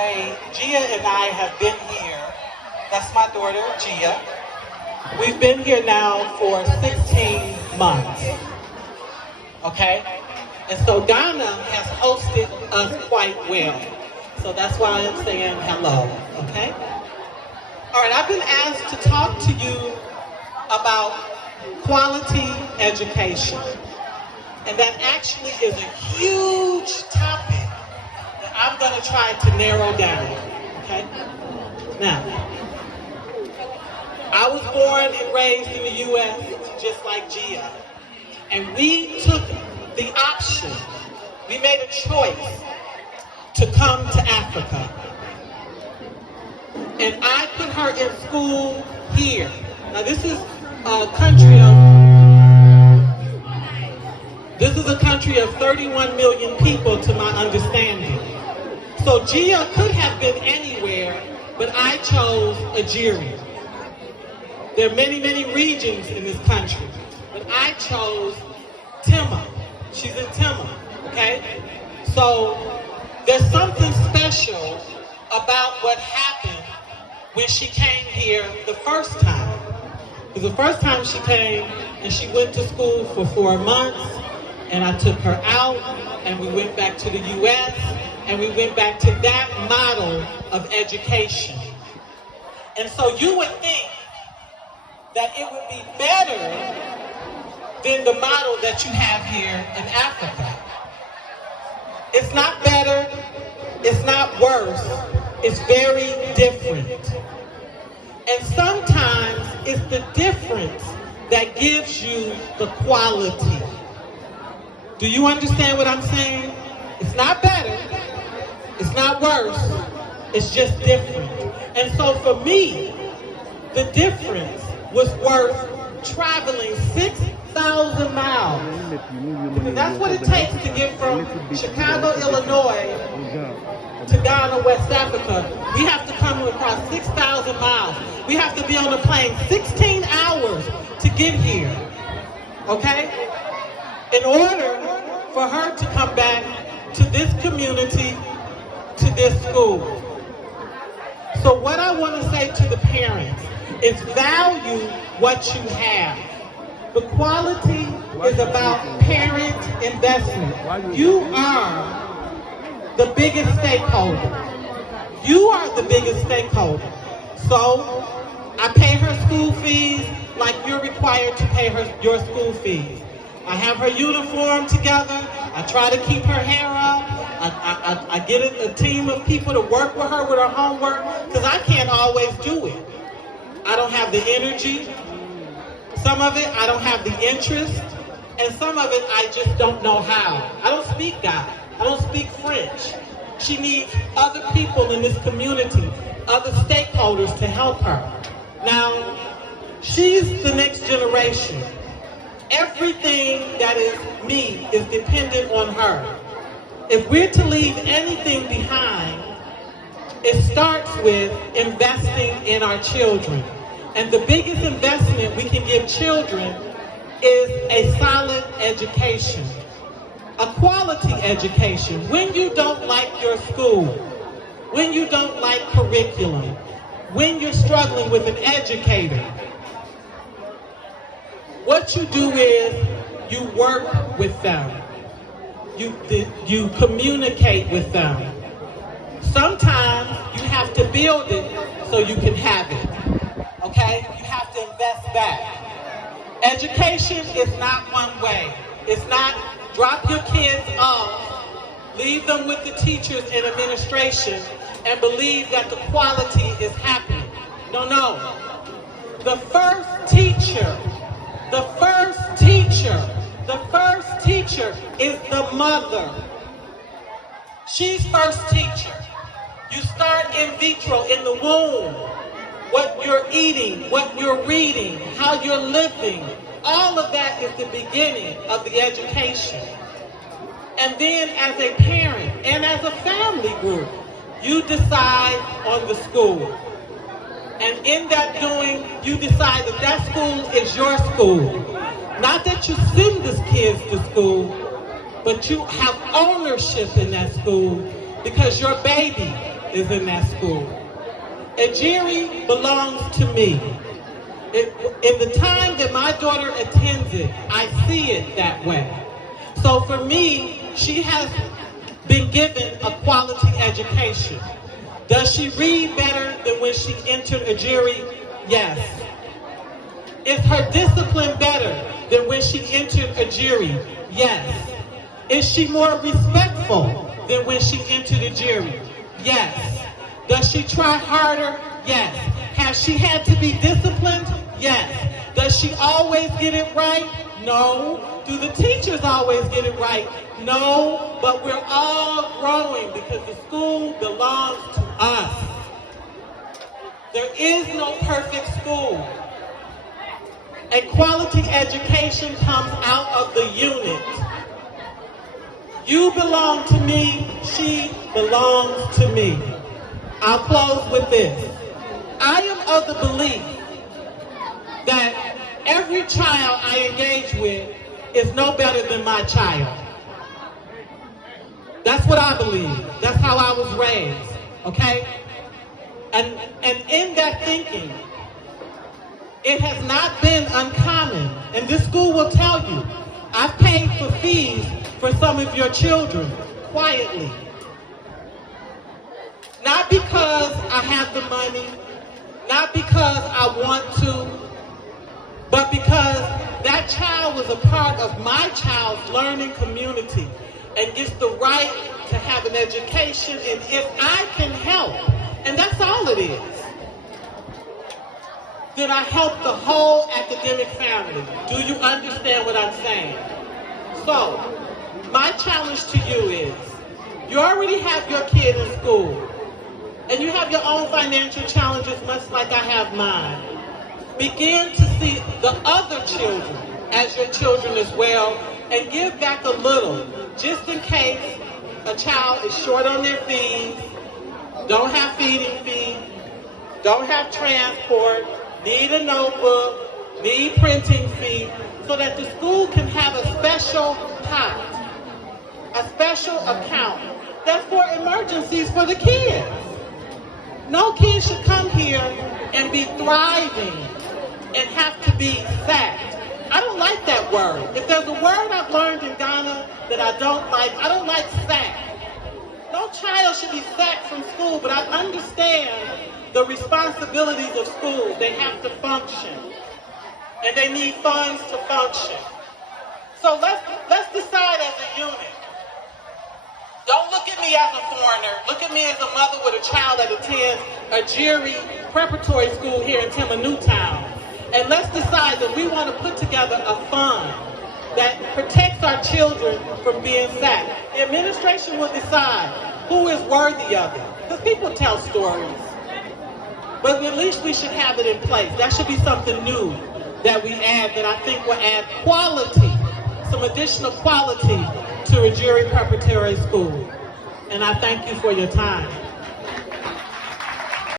say Gia and I have been here. That's my daughter, Gia. We've been here now for 16 months. Okay? And so Donna has hosted us quite well. So that's why I'm saying hello. Okay? All right, I've been asked to talk to you about quality education. And that actually is a huge topic that I'm going to try to narrow down. Okay? Now, I was born and raised in the U.S. just like Gia. And we took the option, we made a choice to come to Africa. And I put her in school here. Now this is a country of 31 million people to my understanding. So Gia could have been anywhere, but I chose Algeria. There are many, many regions in this country, but I chose Tema. She's in Tema, okay? So there's something special about what happened when she came here the first time. Because the first time she came and she went to school for 4 months, and I took her out and we went back to the U.S. and we went back to that model of education. And so you would think that it would be better than the model that you have here in Africa. It's not better, it's not worse, it's very different. And sometimes it's the difference that gives you the quality. Do you understand what I'm saying? It's not better, it's not worse, it's just different. And so for me, the difference was worth traveling 6,000 miles. And that's what it takes to get from Chicago, Illinois to Ghana, West Africa. We have to come across 6,000 miles. We have to be on a plane 16 hours to get here. Okay? In order for her to come back to this community, to this school. So what I want to say to the parents is value what you have. The quality is about parent investment. You are the biggest stakeholder. You are the biggest stakeholder. So I pay her school fees like you're required to pay your school fees. I have her uniform together. I try to keep her hair up. I get a team of people to work with her homework because I can't always do it. I don't have the energy. Some of it I don't have the interest. And some of it I just don't know how. I don't speak Ghana. I don't speak French. She needs other people in this community, other stakeholders to help her. Now, she's the next generation. Everything that is me is dependent on her. If we're to leave anything behind, it starts with investing in our children. And the biggest investment we can give children is a solid education, a quality education. When you don't like your school, when you don't like curriculum, when you're struggling with an educator, what you do is you work with them. You communicate with them. Sometimes you have to build it so you can have it. Okay? You have to invest back. Education is not one way. It's not drop your kids off, leave them with the teachers and administration, and believe that the quality is happening. No. The first teacher is the mother. She's first teacher. You start in vitro, in the womb. What you're eating, what you're reading, how you're living, all of that is the beginning of the education. And then as a parent and as a family group, you decide on the school. And in that doing, you decide that that school is your school. Not that you send these kids to school, but you have ownership in that school because your baby is in that school. Ejiri belongs to me. In the time that my daughter attends it, I see it that way. So for me, she has been given a quality education. Does she read better than when she entered Ejiri? Yes. Is her discipline better than when she entered Ejiri? Yes. Is she more respectful than when she entered Ejiri? Yes. Does she try harder? Yes. Has she had to be disciplined? Yes. Does she always get it right? No. Do the teachers always get it right? No. But we're all growing because the school belongs to us. There is no perfect school. A quality education comes out of the unit. You belong to me, she belongs to me. I'll close with this. I am of the belief that every child I engage with is no better than my child. That's what I believe. That's how I was raised, okay? And in that thinking, it has not been uncommon, and this school will tell you, I've paid for fees for some of your children quietly. Not because I have the money, not because I want to, but because that child was a part of my child's learning community and gets the right to have an education, and if I can help, and that's all it is, then I help the whole academic family. Do you understand what I'm saying? So, my challenge to you is, you already have your kid in school, and you have your own financial challenges, much like I have mine. Begin to see the other children as your children as well, and give back a little, just in case a child is short on their fees, don't have feeding fees, don't have transport, need a notebook, need printing fee, so that the school can have a special pot, a special account that's for emergencies for the kids. No kid should come here and be thriving and have to be sacked. I don't like that word. If there's a word I've learned in Ghana that I don't like sacked. No child should be sacked from school, but I understand the responsibilities of schools. They have to function, and they need funds to function. So let's decide as a unit. Don't look at me as a foreigner. Look at me as a mother with a child that attends Ejiri Preparatory School here in Newtown. And let's decide that we want to put together a fund that protects our children from being sacked. The administration will decide who is worthy of it, because people tell stories. But at least we should have it in place. That should be something new that we add, that I think will add quality, some additional quality to Ejiri Preparatory School. And I thank you for your time.